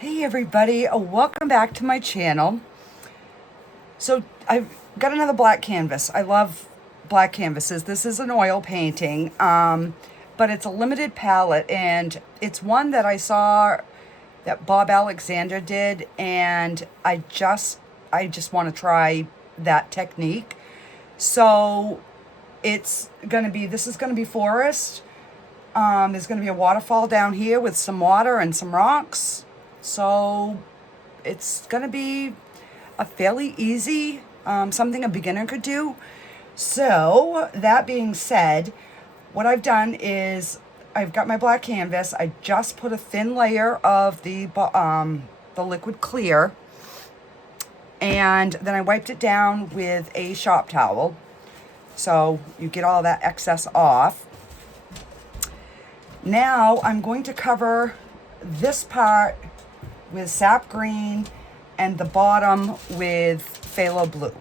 Hey everybody, welcome back to my channel. So I've got another black canvas. I love black canvases. This is an oil painting, but it's a limited palette, and it's one that I saw that Bob Alexander did, and I just want to try that technique. So this is gonna be forest. There's gonna be a waterfall down here with some water and some rocks. So it's going to be a fairly easy, something a beginner could do. So that being said, what I've done is I've got my black canvas. I just put a thin layer of the liquid clear, and then I wiped it down with a shop towel. So you get all that excess off. Now I'm going to cover this part with sap green and the bottom with phthalo blue.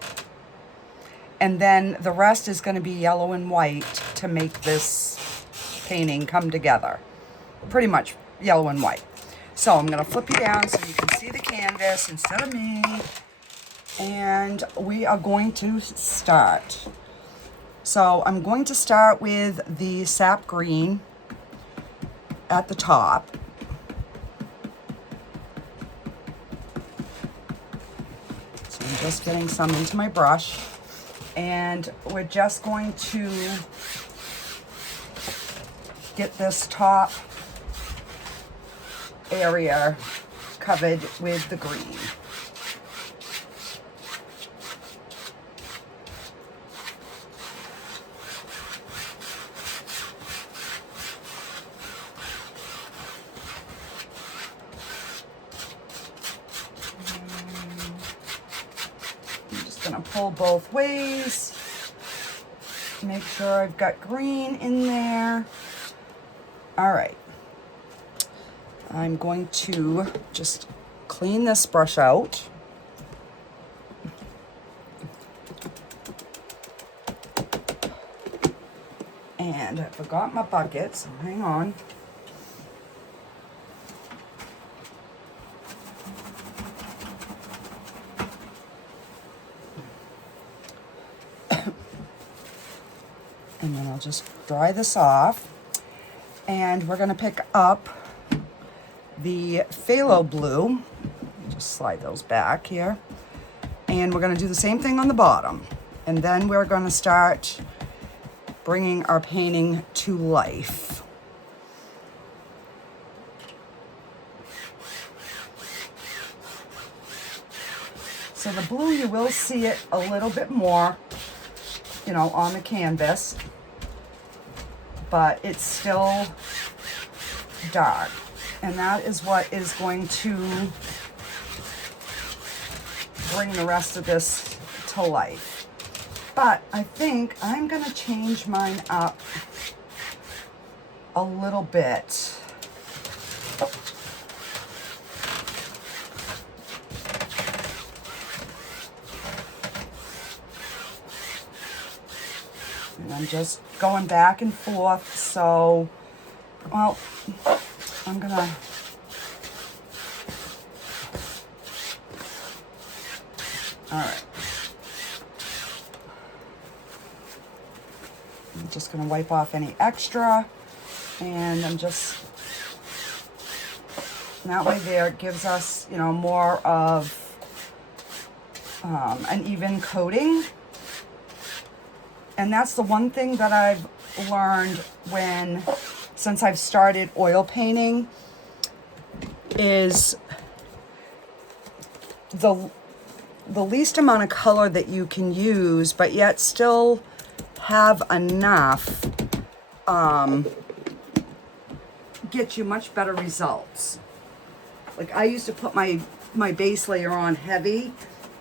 And then the rest is going to be yellow and white to make this painting come together. Pretty much yellow and white. So I'm going to flip you down so you can see the canvas instead of me. And we are going to start. So I'm going to start with the sap green at the top. I'm just getting some into my brush, and we're just going to get this top area covered with the green. Gonna pull both ways, make sure I've got green in there. All right, I'm going to just clean this brush out. And I forgot my bucket, so hang on. And then I'll just dry this off. And we're gonna pick up the phthalo blue. Just slide those back here. And we're gonna do the same thing on the bottom. And then we're gonna start bringing our painting to life. So the blue, you will see it a little bit more, you know, on the canvas, but it's still dark, and that is what is going to bring the rest of this to life. But I think I'm going to change mine up a little bit. And I'm just going back and forth, so, well, I'm gonna, all right. I'm just gonna wipe off any extra, and I'm just, that way there it gives us, you know, more of an even coating. And that's the one thing that I've learned since I've started oil painting, is the least amount of color that you can use, but yet still have enough, get you much better results. Like I used to put my base layer on heavy,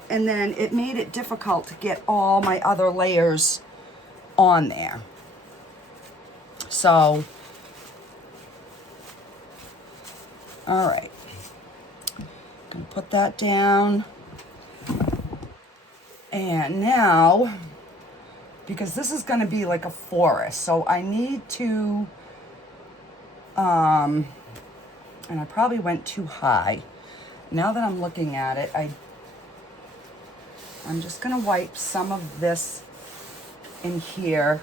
and then it made it difficult to get all my other layers on there. So, all right, gonna put that down. And now, because this is gonna be like a forest, so I need to, and I probably went too high. now that I'm looking at it, I'm just gonna wipe some of this in here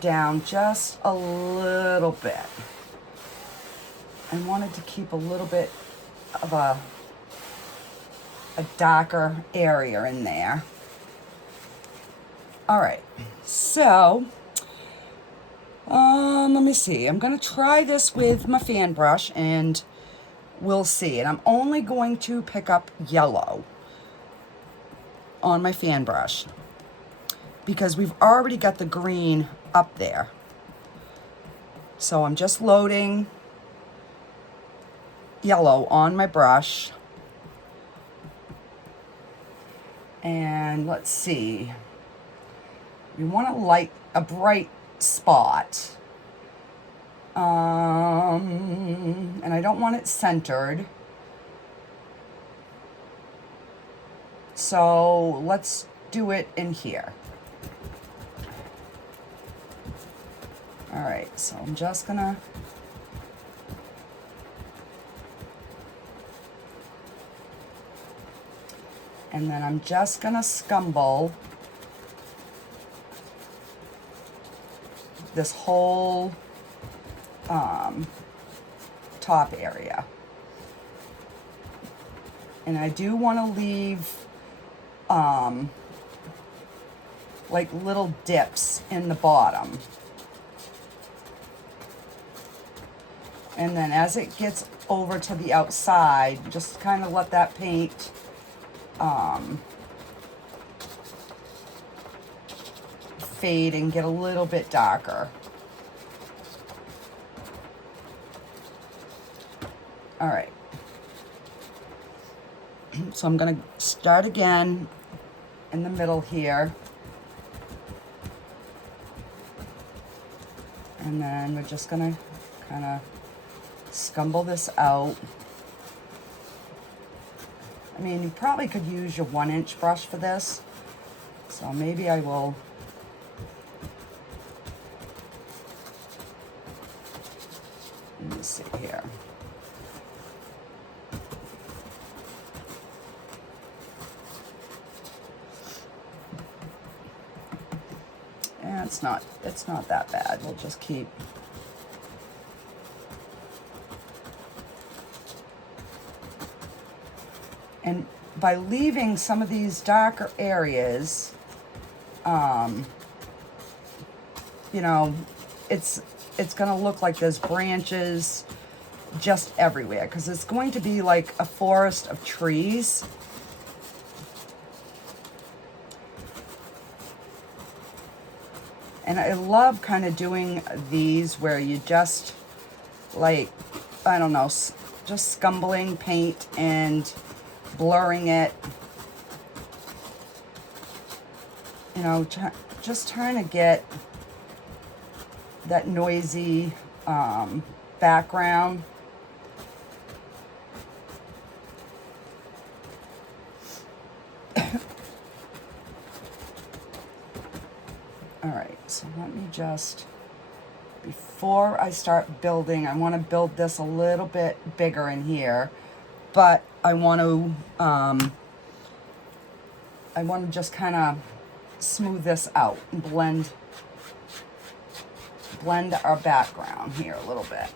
down just a little bit. I wanted to keep a little bit of a darker area in there. All right, so let me see. I'm gonna try this with my fan brush and we'll see. And I'm only going to pick up yellow on my fan brush because we've already got the green up there. So I'm just loading yellow on my brush. And let's see. We want a bright spot. And I don't want it centered. So let's do it in here. All right, so I'm just gonna and then I'm just gonna scumble this whole top area. And I do want to leave like little dips in the bottom. And then as it gets over to the outside, just kind of let that paint fade and get a little bit darker. All right. So I'm going to start again in the middle here. And then we're just going to kind of scumble this out. I mean, you probably could use your 1-inch brush for this. So maybe I will. Let me see here. Yeah, it's not that bad. We'll just keep. And by leaving some of these darker areas, you know, it's gonna look like there's branches just everywhere because it's going to be like a forest of trees. And I love kind of doing these where you just like, I don't know, just scumbling paint and blurring it. You know, just trying to get that noisy background. All right, so let me just, before I start building, I want to build this a little bit bigger in here, but I want to just kind of smooth this out and blend our background here a little bit.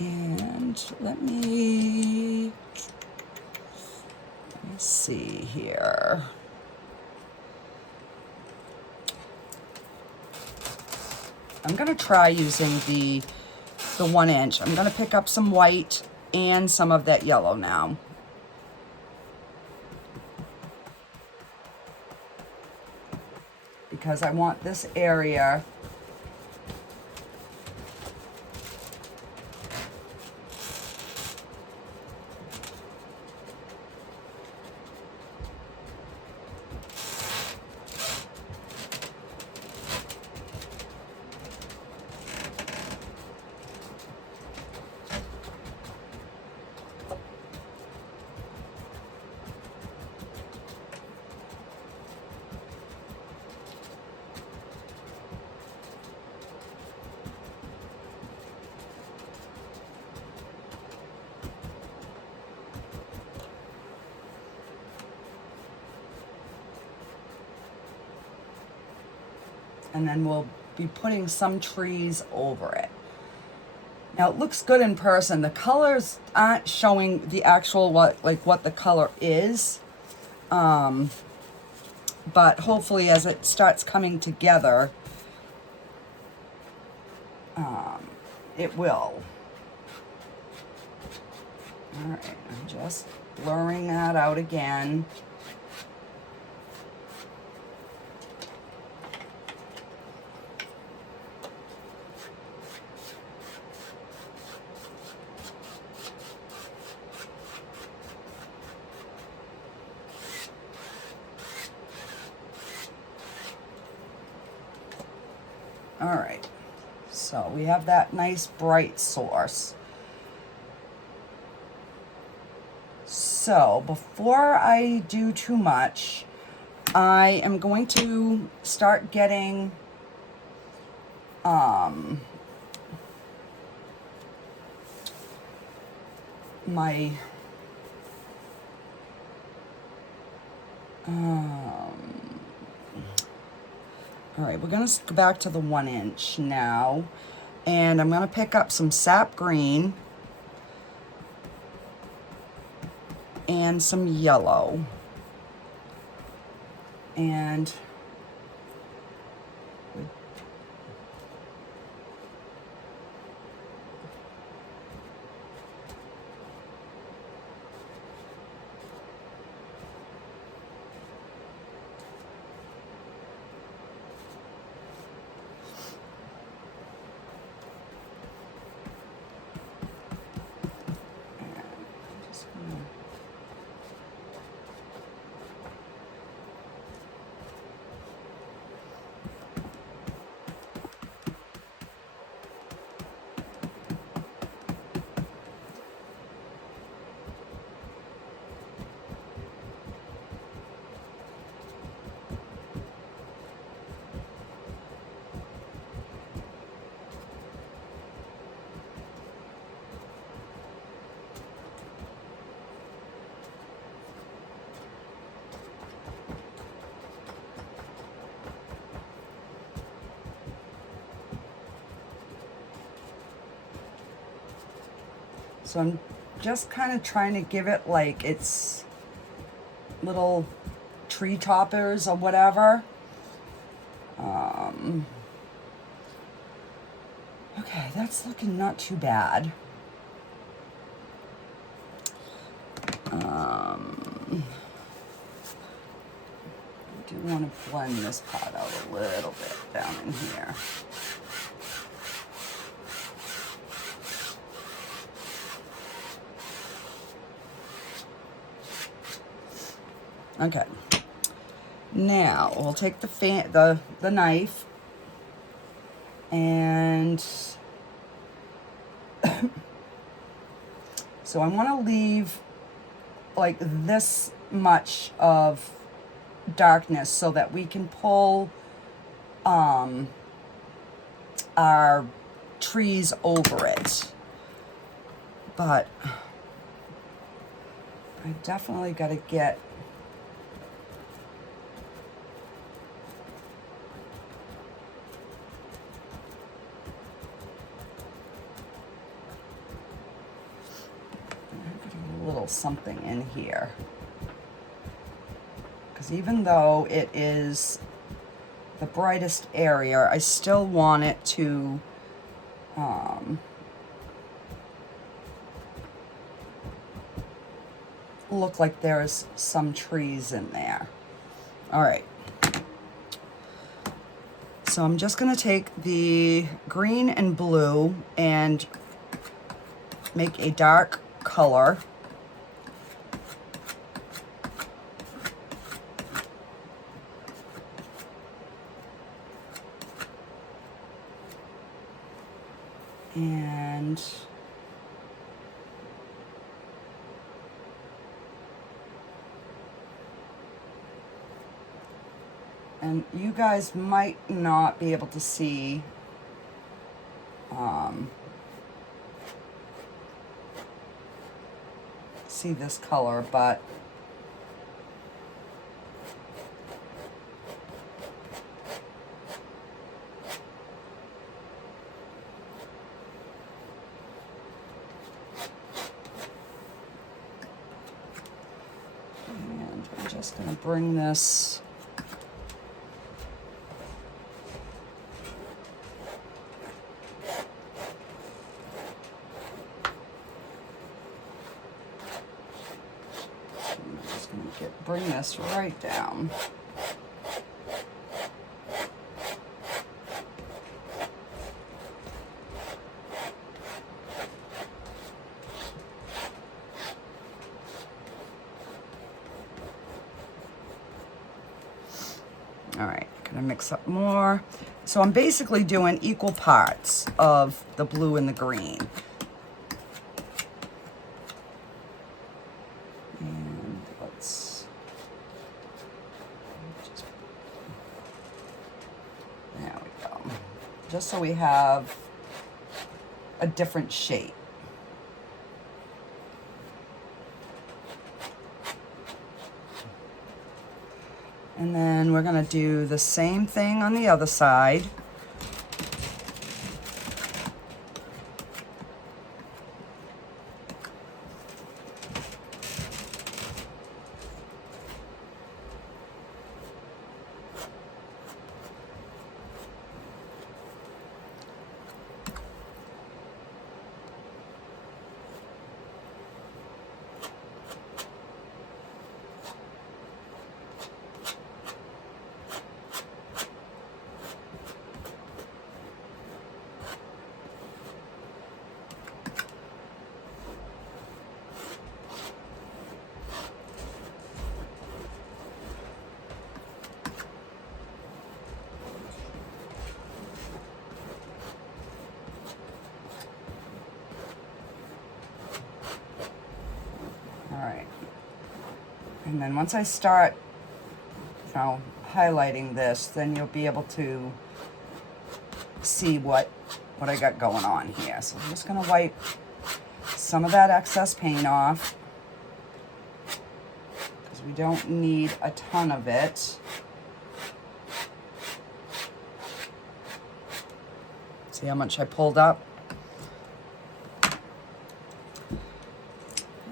And let me see here. I'm going to try using the 1-inch. I'm going to pick up some white and some of that yellow now. Because I want this area and then we'll be putting some trees over it. Now it looks good in person. The colors aren't showing the actual what the color is. But hopefully as it starts coming together, it will. All right, I'm just blurring that out again. All right, so we have that nice bright source. So before I do too much, I am going to start getting my all right, we're gonna go back to the 1 inch now, and I'm gonna pick up some sap green and some yellow, and so I'm just kind of trying to give it like its little tree toppers or whatever. Okay, that's looking not too bad. I do want to blend this part out a little bit down in here. Okay, now we'll take the knife and so I want to leave like this much of darkness so that we can pull our trees over it, but I definitely got to get a little something in here, because even though it is the brightest area, I still want it to look like there's some trees in there. All right. So I'm just going to take the green and blue and make a dark color. And you guys might not be able to see this color, but just going to bring this bring this right down. All right, gonna mix up more. So I'm basically doing equal parts of the blue and the green. And let's just, there we go. Just so we have a different shape. And then we're gonna do the same thing on the other side. All right, and then once I start, highlighting this, then you'll be able to see what I got going on here. So I'm just gonna wipe some of that excess paint off because we don't need a ton of it. See how much I pulled up?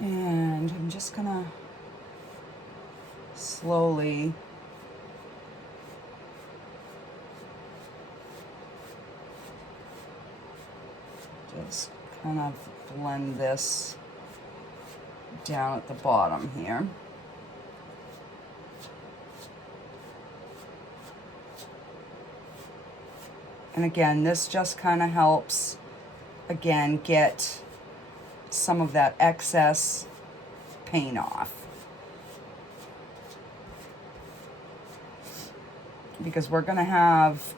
And I'm just gonna slowly just kind of blend this down at the bottom here. And again, this just kind of helps, again, get some of that excess paint off. Because we're gonna have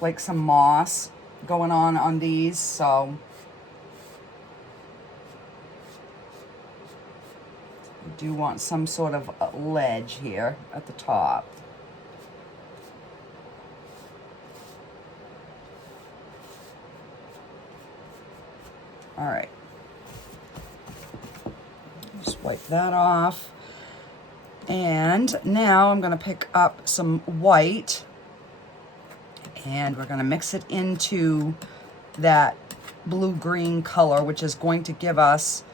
like some moss going on these, so we do want some sort of ledge here at the top. All right, just wipe that off. And now I'm gonna pick up some white and we're gonna mix it into that blue-green color, which is going to give us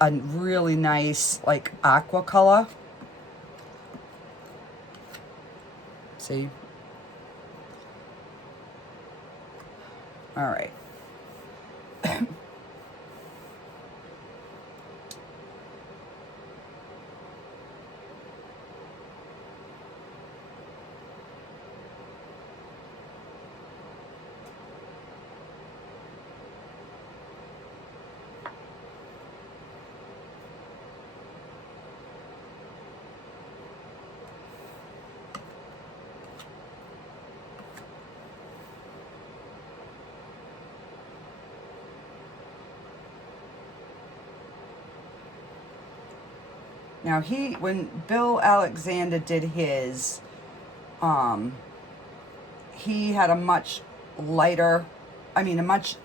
a really nice, like, aqua color. See? All right. Now when Bill Alexander did his, he had a much lighter, a much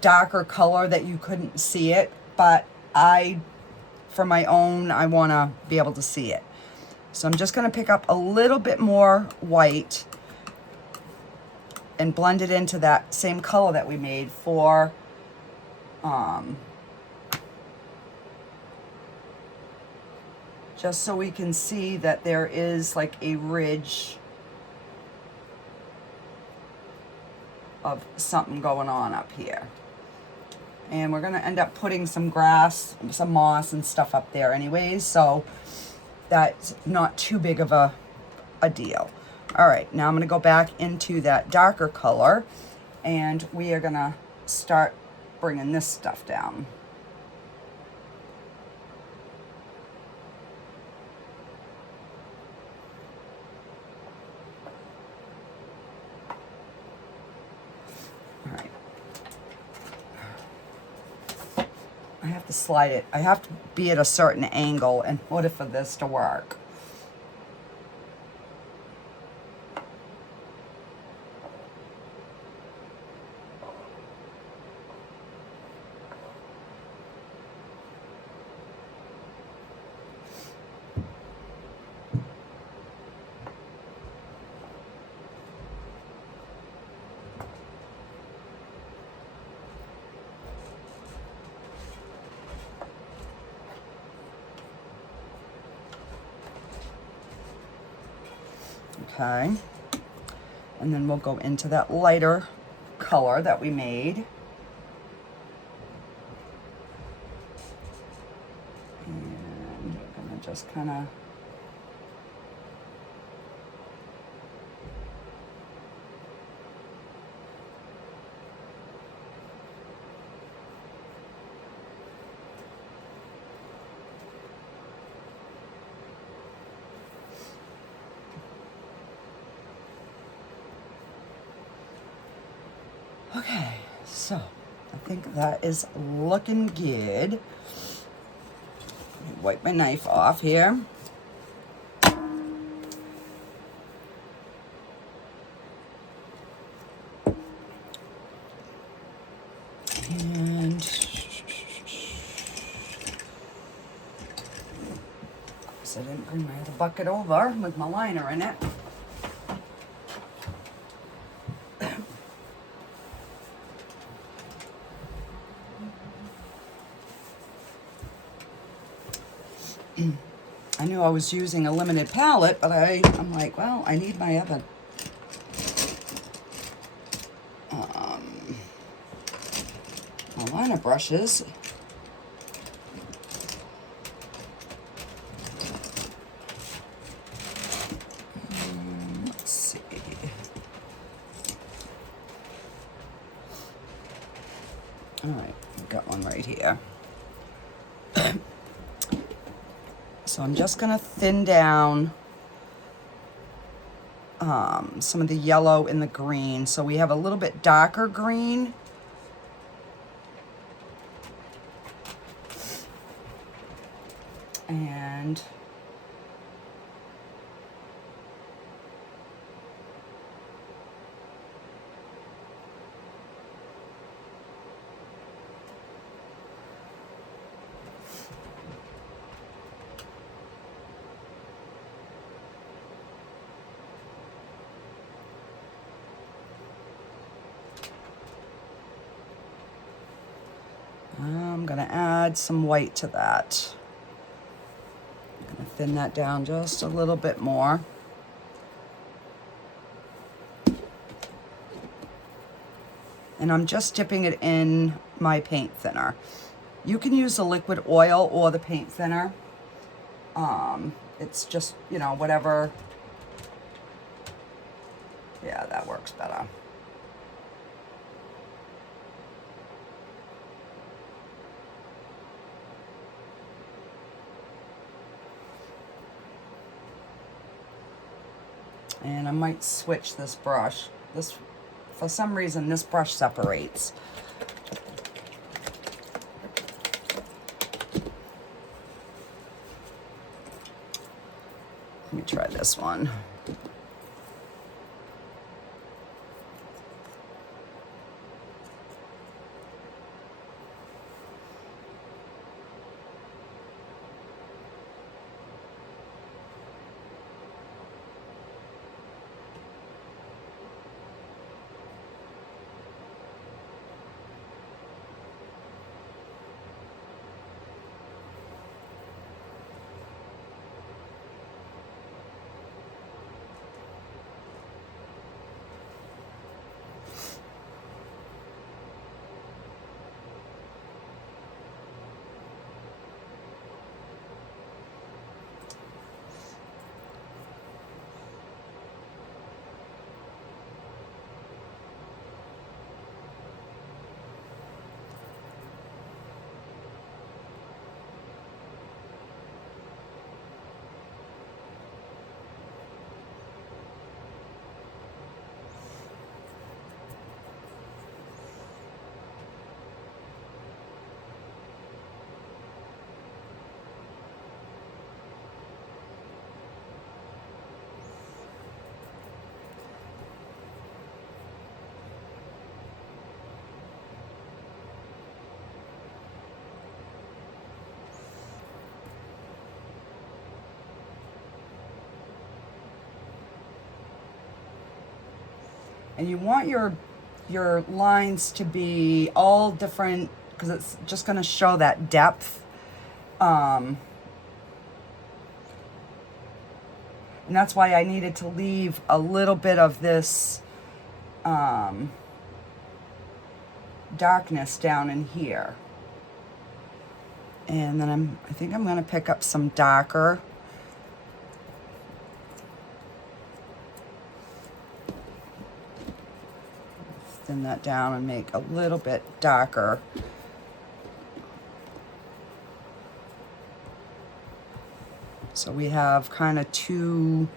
darker color that you couldn't see it, but for my own, I wanna be able to see it. So I'm just gonna pick up a little bit more white and blend it into that same color that we made for just so we can see that there is like a ridge of something going on up here. And we're gonna end up putting some grass, some moss and stuff up there anyways, so that's not too big of a deal. All right, now I'm gonna go back into that darker color and we are gonna start bringing this stuff down. All right. I have to slide it. I have to be at a certain angle in order for this to work. Okay, and then we'll go into that lighter color that we made. And we're gonna just kind of okay, so I think that is looking good. Let me wipe my knife off here. And so I didn't bring my other bucket over with my liner in it. I knew I was using a limited palette, but I'm like, well, I need my other my liner brushes. Let's see. All right, I've got one right here. So I'm just gonna thin down some of the yellow and the green. So we have a little bit darker green. And I'm gonna add some white to that. I'm gonna thin that down just a little bit more. And I'm just dipping it in my paint thinner. You can use the liquid oil or the paint thinner. It's just, you know, whatever. Yeah, that works better. And I might switch this brush. For some reason, this brush separates. Let me try this one. And you want your lines to be all different because it's just going to show that depth. And that's why I needed to leave a little bit of this darkness down in here. And then I think I'm going to pick up some darker. Thin that down and make a little bit darker. So we have kind of two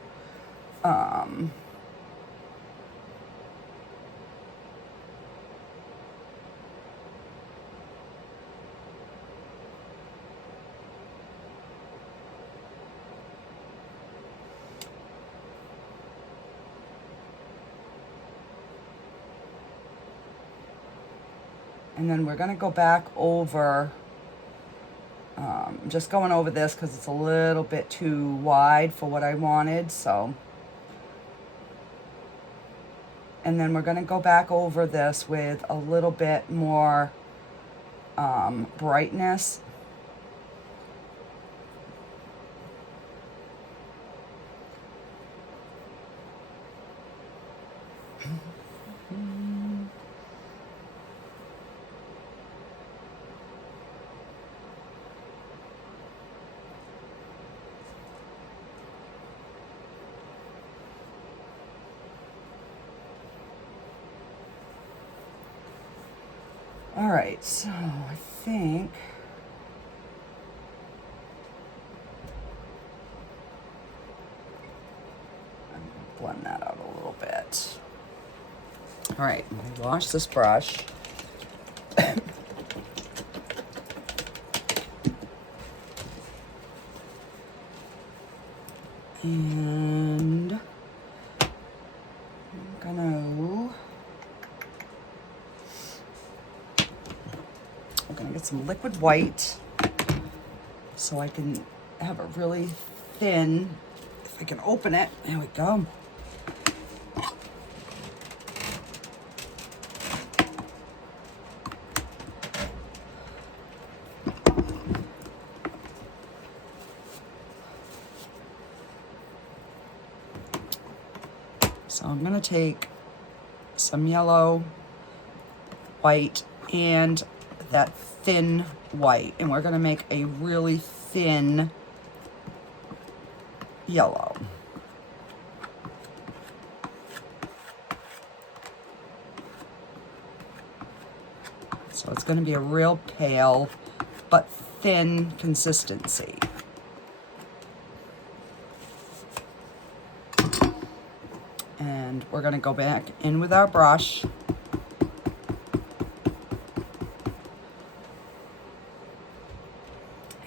and then we're going to go back over, just going over this because it's a little bit too wide for what I wanted, so. And then we're going to go back over this with a little bit more brightness. All right, so I think I'm gonna blend that out a little bit. All right, I'm gonna wash this brush. And I'm gonna get some liquid white so I can have a really thin, if I can open it, there we go. So I'm gonna take some yellow, white, and that thin white, and we're gonna make a really thin yellow. So it's gonna be a real pale but thin consistency. And we're gonna go back in with our brush.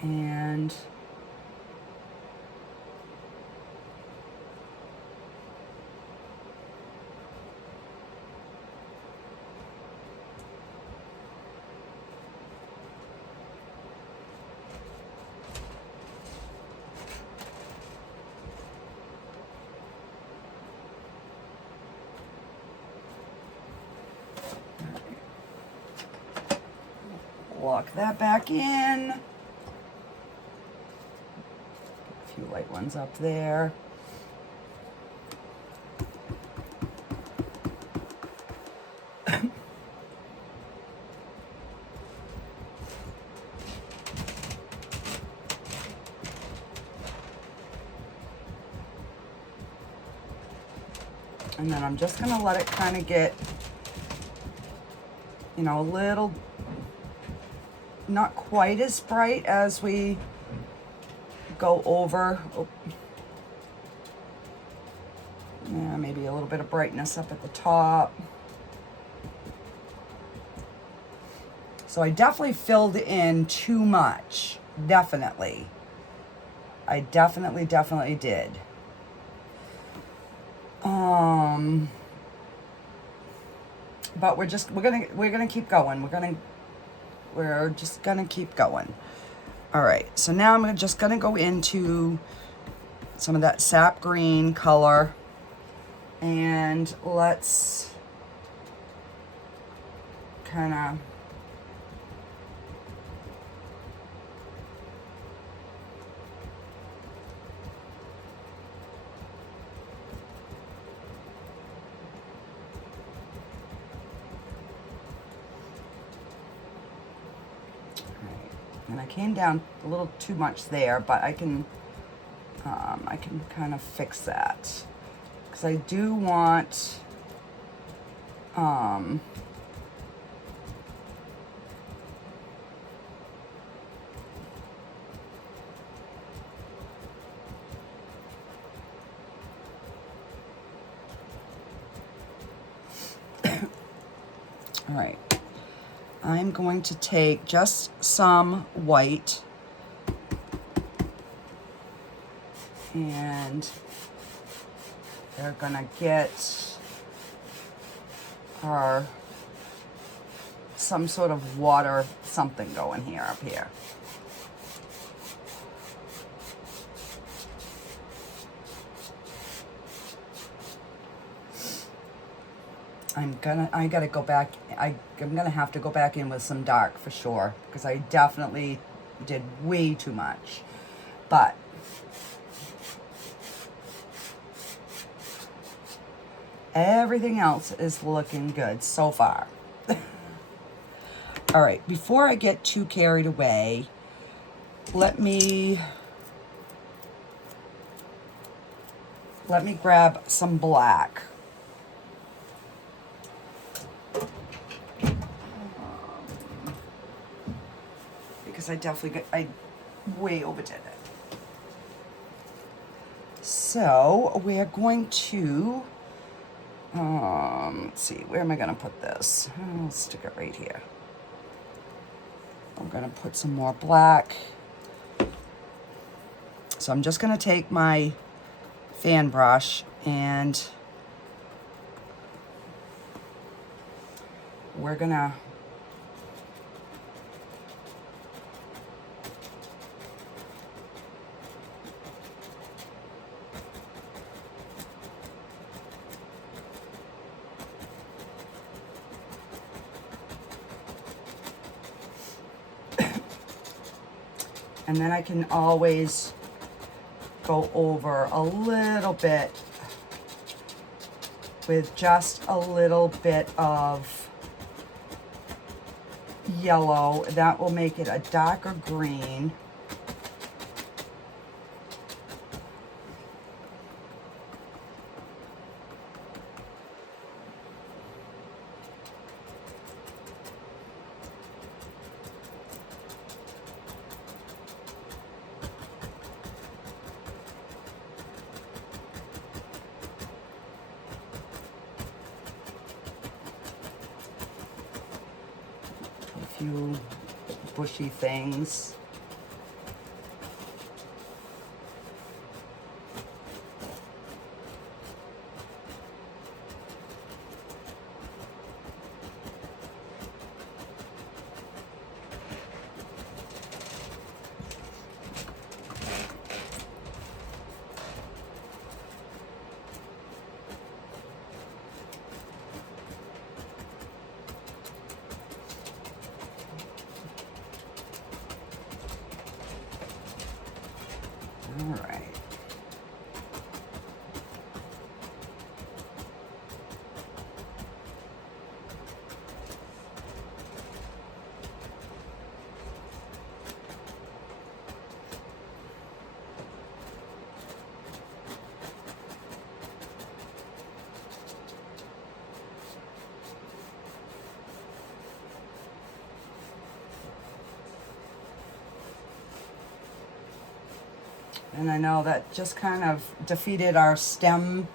And lock that back in. A few light ones up there. And then I'm just gonna let it kind of get, you know, a little, not quite as bright as we go over. Oh. Yeah, maybe a little bit of brightness up at the top. So I definitely filled in too much. Definitely. I definitely did. But we're gonna keep going. We're just gonna keep going. All right, so now I'm just gonna go into some of that sap green color, and let's kind of and I came down a little too much there, but I can kind of fix that because I do want all right, I'm going to take just some white and they're gonna get our some sort of water something going here up here. I'm gonna go back. I'm gonna have to go back in with some dark for sure because I definitely did way too much. But everything else is looking good so far. All right, before I get too carried away, let me grab some black. Because I way overdid it. So we're going to, let's see, where am I going to put this? I'll stick it right here. I'm going to put some more black. So I'm just going to take my fan brush and we're going to and then I can always go over a little bit with just a little bit of yellow. That will make it a darker green. Few bushy things. All right. And I know that just kind of defeated our stem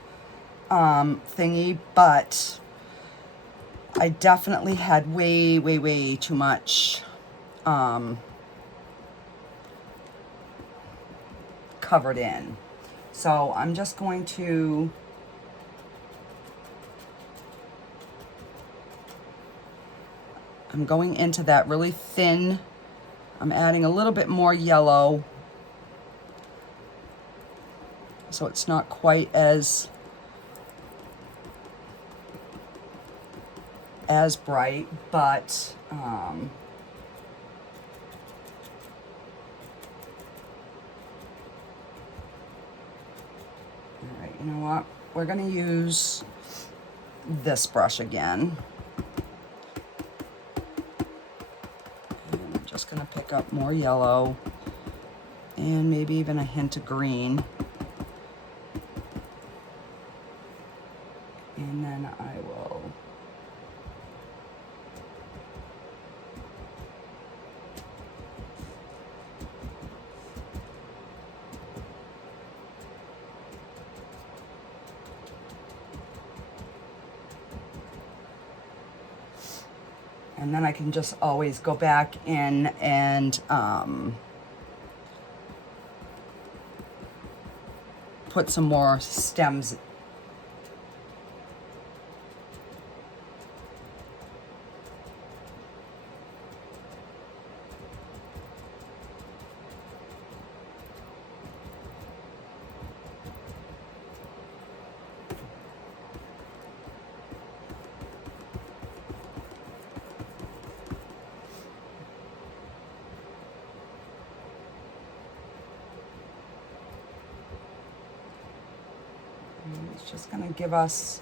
thingy, but I definitely had way too much covered in. So I'm just going to I'm going into that really thin. I'm adding a little bit more yellow so it's not quite as as bright, but all right, you know what? We're gonna use this brush again. And I'm just gonna pick up more yellow and maybe even a hint of green. And then I will and then I can just always go back in and put some more stems. It's just going to give us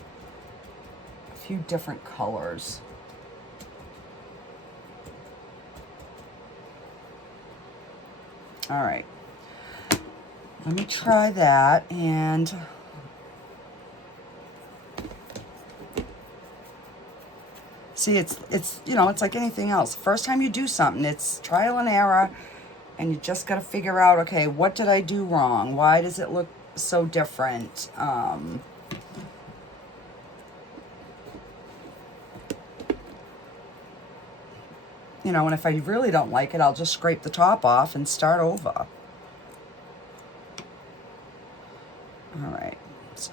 a few different colors. All right, let me try that. And see, it's you know, it's like anything else. First time you do something, it's trial and error, and you just got to figure out, okay, what did I do wrong? Why does it look so different? You know, and if I really don't like it, I'll just scrape the top off and start over. All right. So.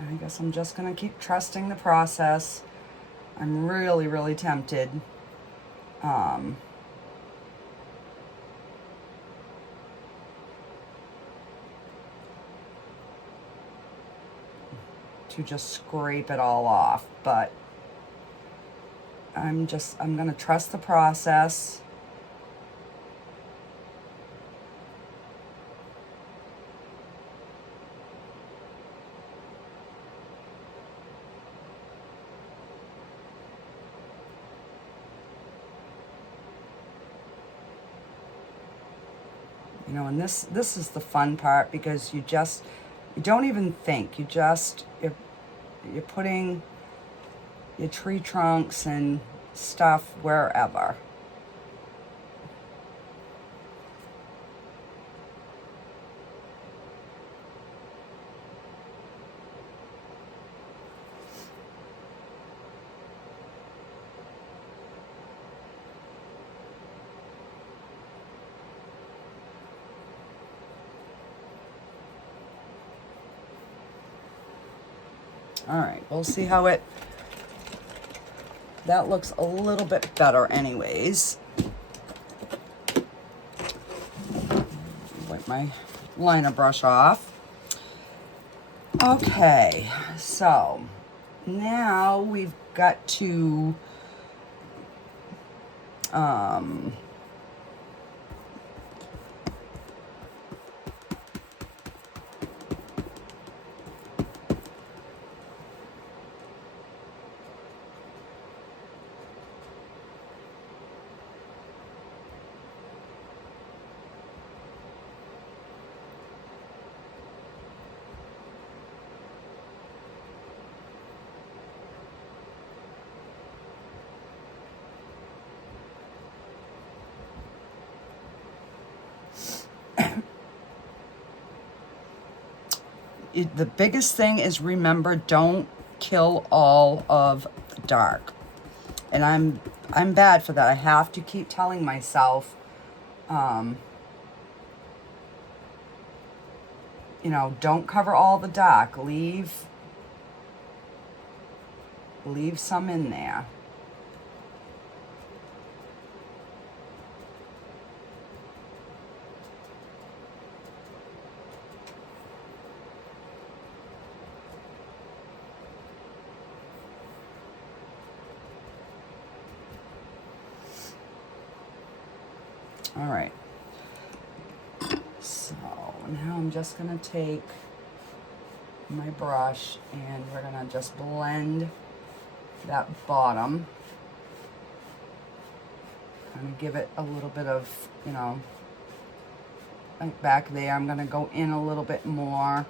I guess I'm just going to keep trusting the process. I'm really, really tempted. To just scrape it all off, but I'm going to trust the process. You know, and this is the fun part, because you don't even think. You're putting your tree trunks and stuff wherever. All right, we'll see how that looks a little bit better anyways. Wipe my liner brush off. Okay, so now we've got to the biggest thing is, remember, don't kill all of the dark. And I'm bad for that. I have to keep telling myself, you know, don't cover all the dark. Leave some in there. All right. So now I'm just gonna take my brush and we're gonna just blend that bottom. Kind of give it a little bit of, you know, like back there. I'm gonna go in a little bit more.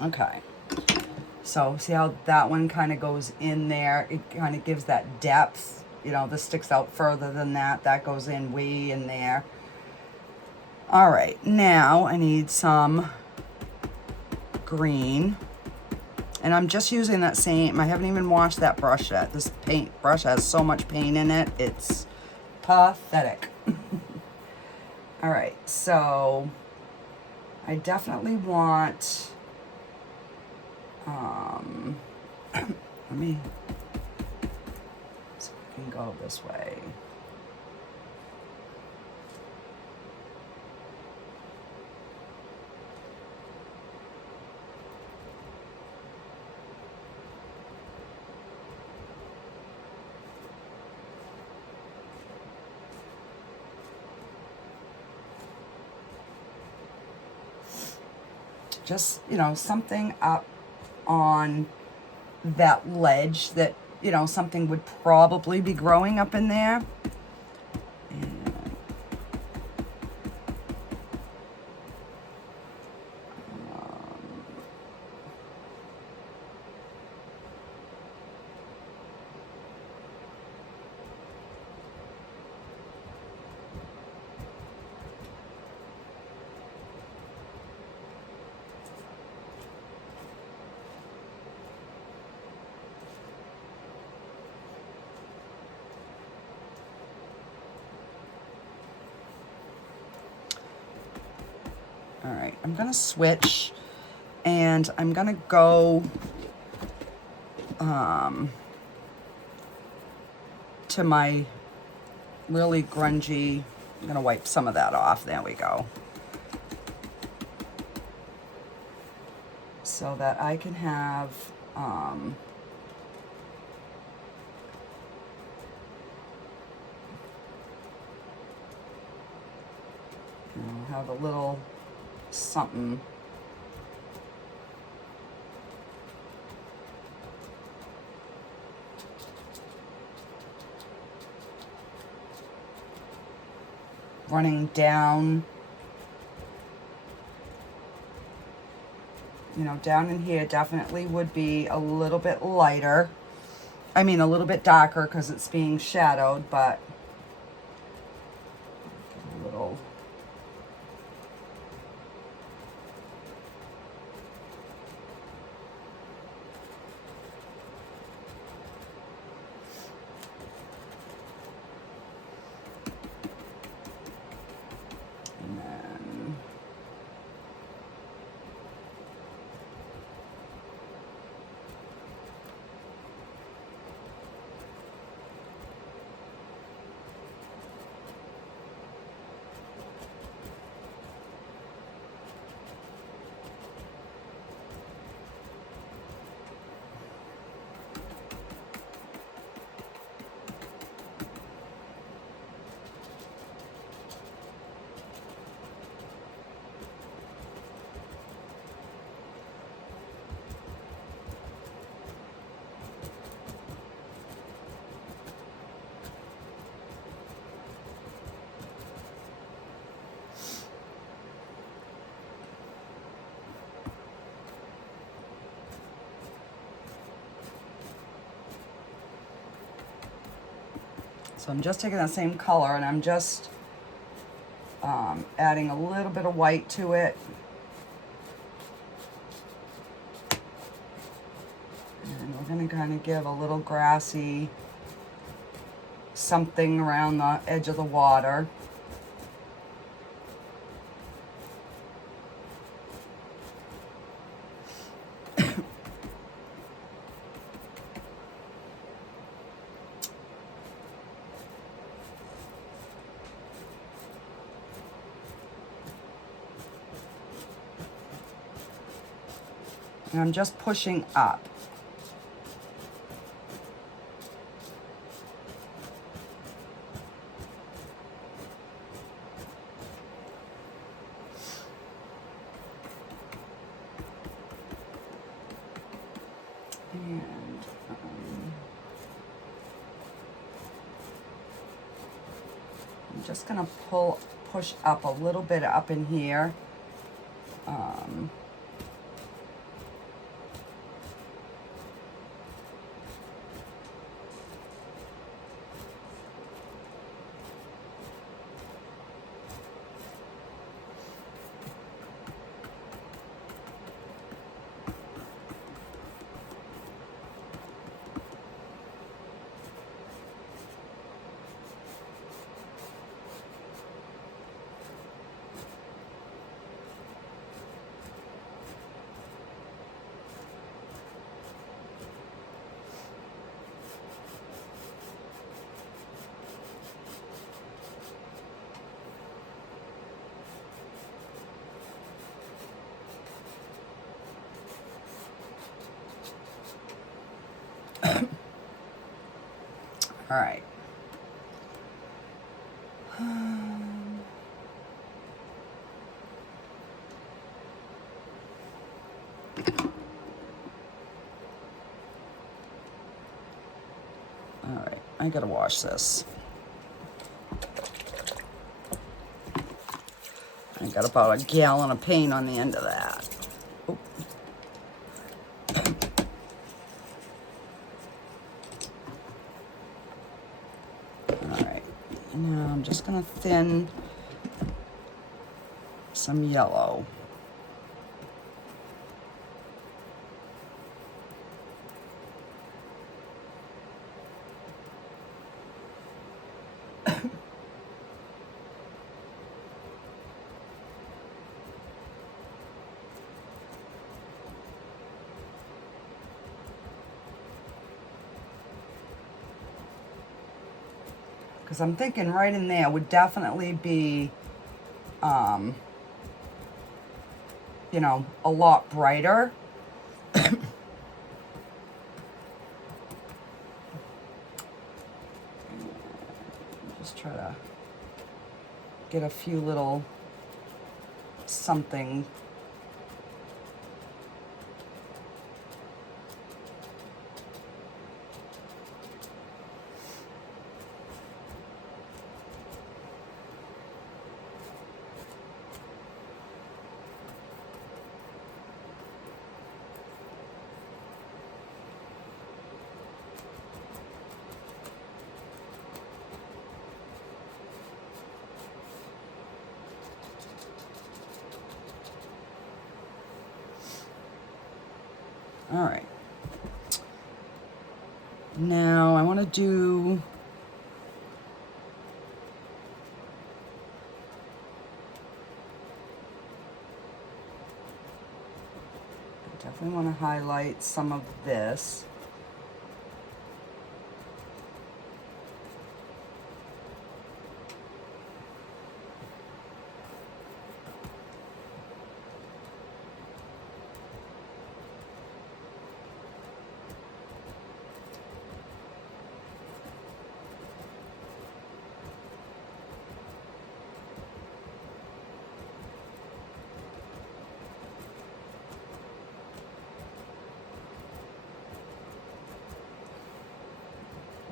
Okay. So see how that one kind of goes in there? It kind of gives that depth. You know, this sticks out further than that. That goes in way in there. All right, now I need some green. And I'm just using that same, I haven't even washed that brush yet. This paint brush has so much paint in it. It's pathetic. All right, so I definitely want, let me, so I can go this way. Just, you know, something up on that ledge that, you know, something would probably be growing up in there. And, all right, I'm gonna switch and I'm gonna go to my really grungy, I'm gonna wipe some of that off, there we go. So that I can have, you know, have a little something. Running down, you know, down in here definitely would be a little bit lighter. I mean, a little bit darker because it's being shadowed, but a little. And then so I'm just taking that same color and I'm just adding a little bit of white to it. And we're going to kind of give a little grassy something around the edge of the water. And I'm just pushing up. And I'm just gonna push up a little bit up in here. All right. All right, I gotta wash this. I got about a gallon of paint on the end of that. Oh. All right, now I'm just gonna thin some yellow. Because I'm thinking right in there would definitely be, you know, a lot brighter. Just try to get a few little something. All right. Now I want to do I definitely want to highlight some of this.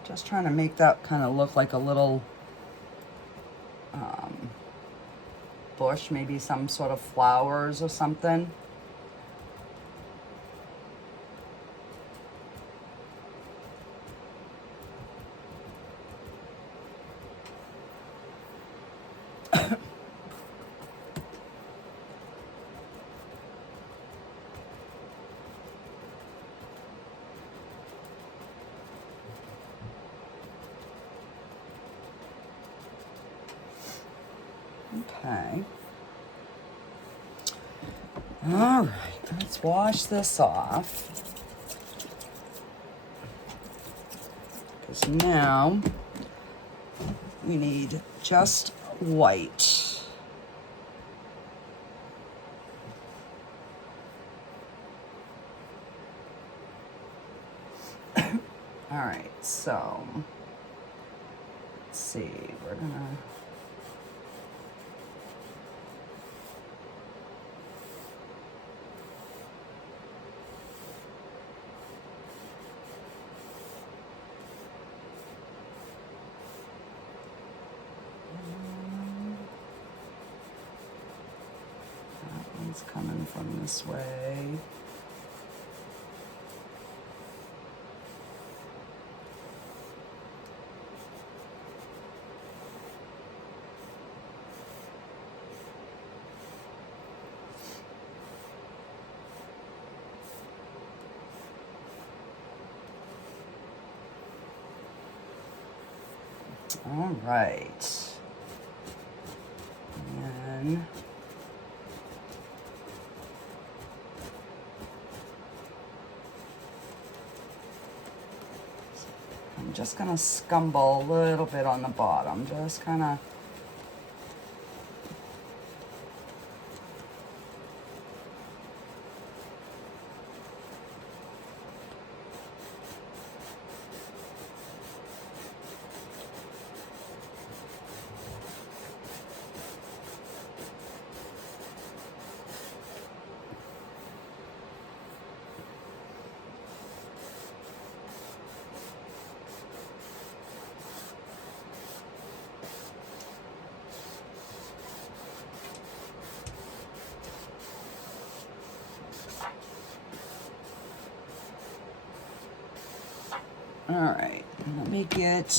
Just trying to make that kind of look like a little bush, maybe some sort of flowers or something. Okay. All right, let's wash this off. Because now we need just white. All right, so let's see, we're gonna, that one's coming from this way. All right. And I'm just gonna scumble a little bit on the bottom, just kind of. All right, let me get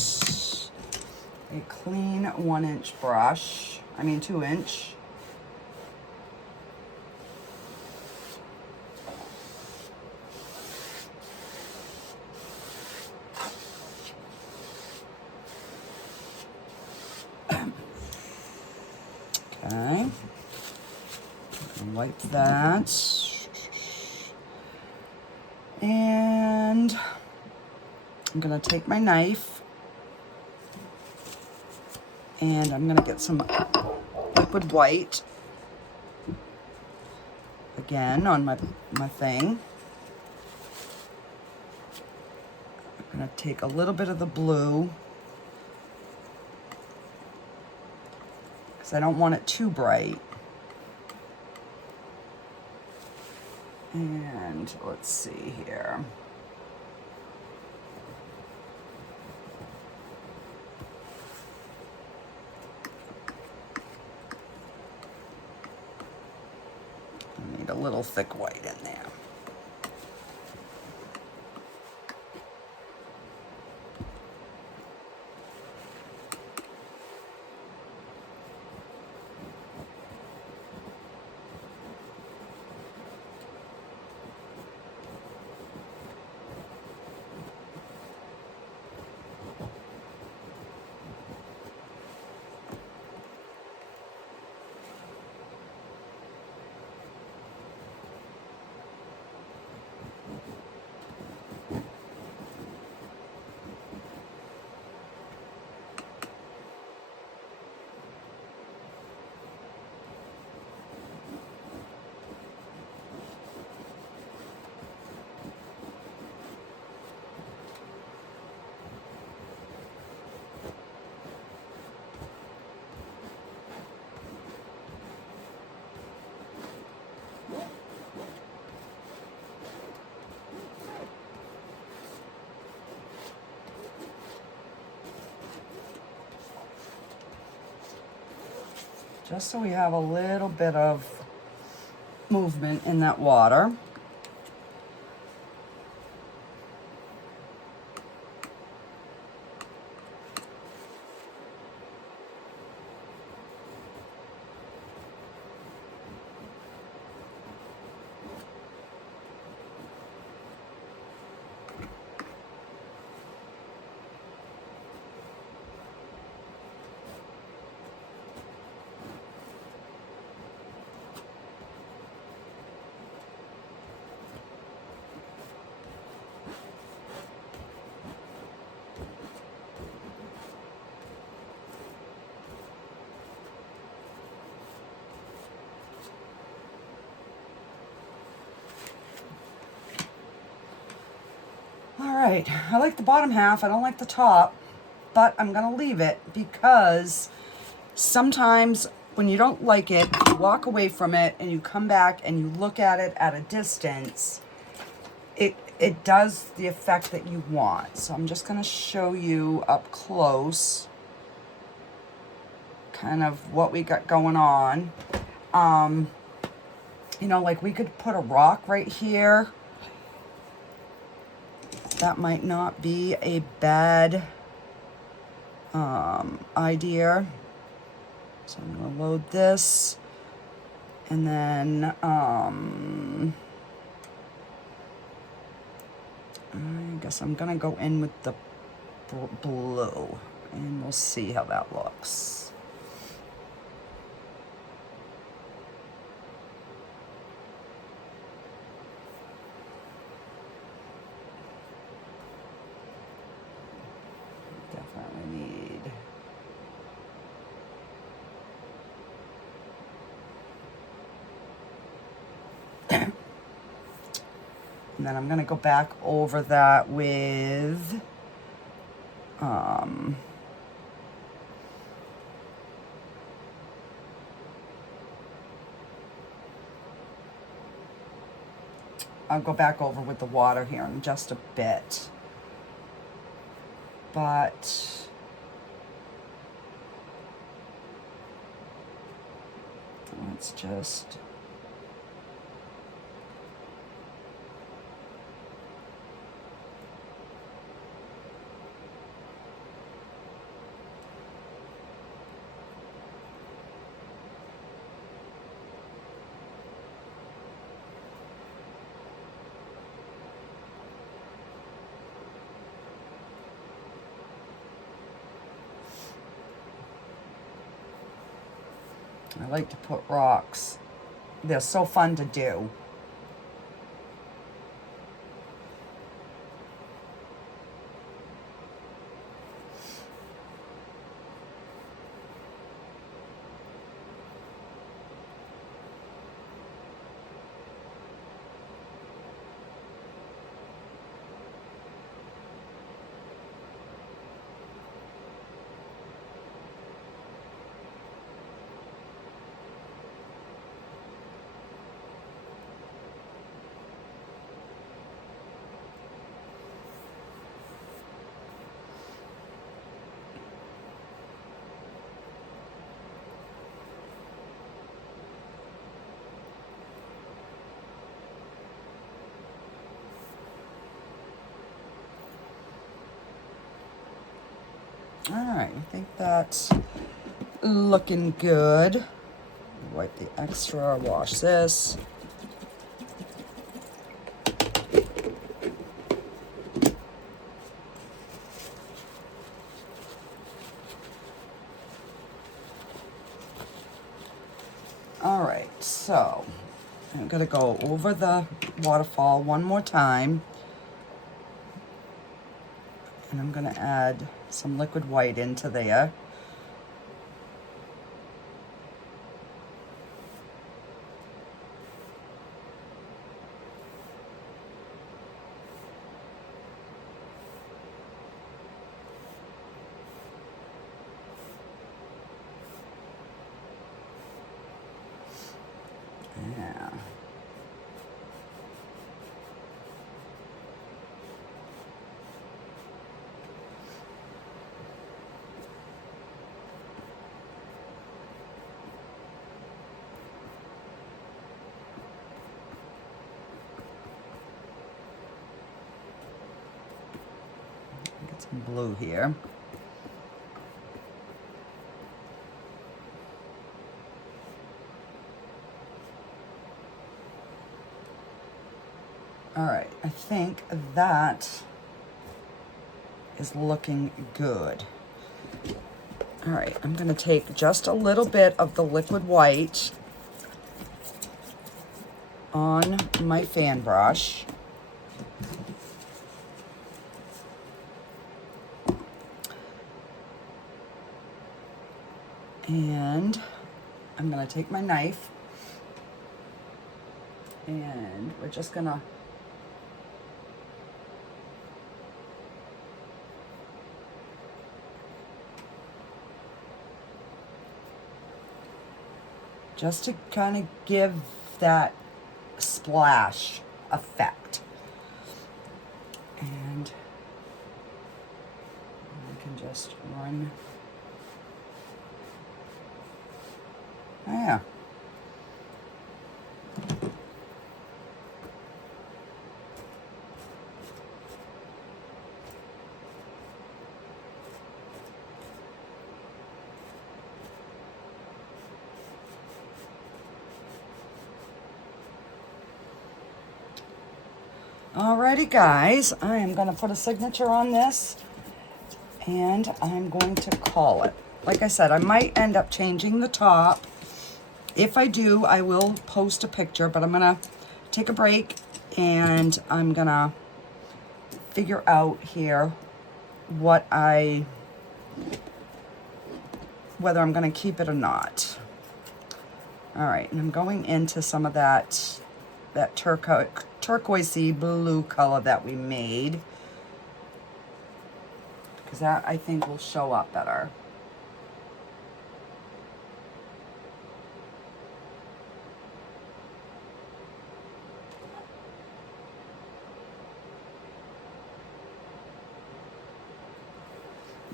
a clean 1-inch brush, 2-inch. Okay, wipe that. And I'm gonna take my knife and I'm gonna get some liquid white again on my thing. I'm gonna take a little bit of the blue because I don't want it too bright. And let's see here. I need a little thick white in there. Just so we have a little bit of movement in that water. right, I like the bottom half, I don't like the top, but I'm gonna leave it because sometimes when you don't like it, you walk away from it and you come back and you look at it at a distance, it does the effect that you want. So I'm just gonna show you up close kind of what we got going on. You know, like we could put a rock right here. That might not be a bad idea. So I'm gonna load this, and then I guess I'm gonna go in with the blue, and we'll see how that looks. Definitely need and then I'm gonna go back over that with I'll go back over with the water here in just a bit. But let's just I like to put rocks. They're so fun to do. All right, I think that's looking good. Wipe the extra, wash this. All right, so I'm gonna go over the waterfall one more time. And I'm gonna add some liquid white into there. Yeah. Get some blue here. All right, I think that is looking good. All right, I'm gonna take just a little bit of the liquid white on my fan brush. And I'm gonna take my knife and we're just gonna just to kind of give that splash effect. And I can just run. Oh, yeah. Alrighty guys, I am going to put a signature on this and I'm going to call it. Like I said, I might end up changing the top. If I do, I will post a picture, but I'm going to take a break and I'm going to figure out here whether I'm going to keep it or not. Alright, and I'm going into some of that turquoisey blue color that we made, because that I think will show up better.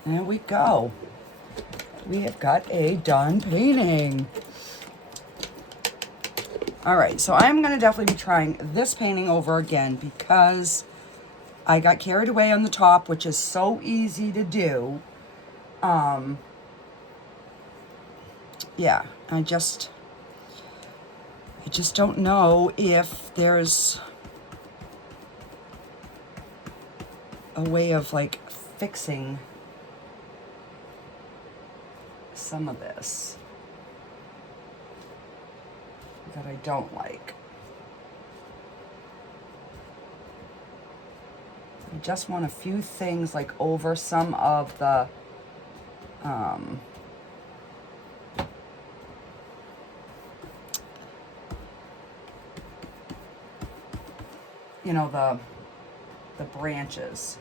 There we go. We have got a done painting. All right, so I'm going to definitely be trying this painting over again because I got carried away on the top, which is so easy to do. Yeah, I just don't know if there's a way of like fixing some of this that I don't like. I just want a few things like over some of the you know, the branches.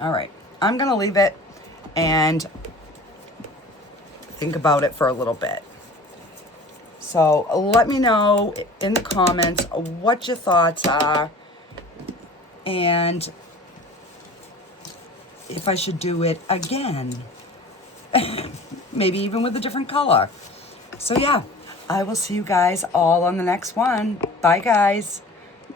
All right, I'm gonna leave it and think about it for a little bit. So let me know in the comments what your thoughts are and if I should do it again. Maybe even with a different color. So yeah, I will see you guys all on the next one. Bye guys.